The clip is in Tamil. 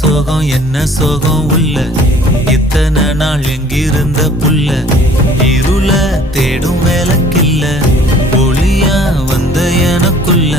சோகம் என்ன சோகம் உள்ள இத்தனை நாள் எங்கிருந்த புள்ள இருள தேடும் வேலைக்கில்ல ஒளியா வந்த எனக்குள்ள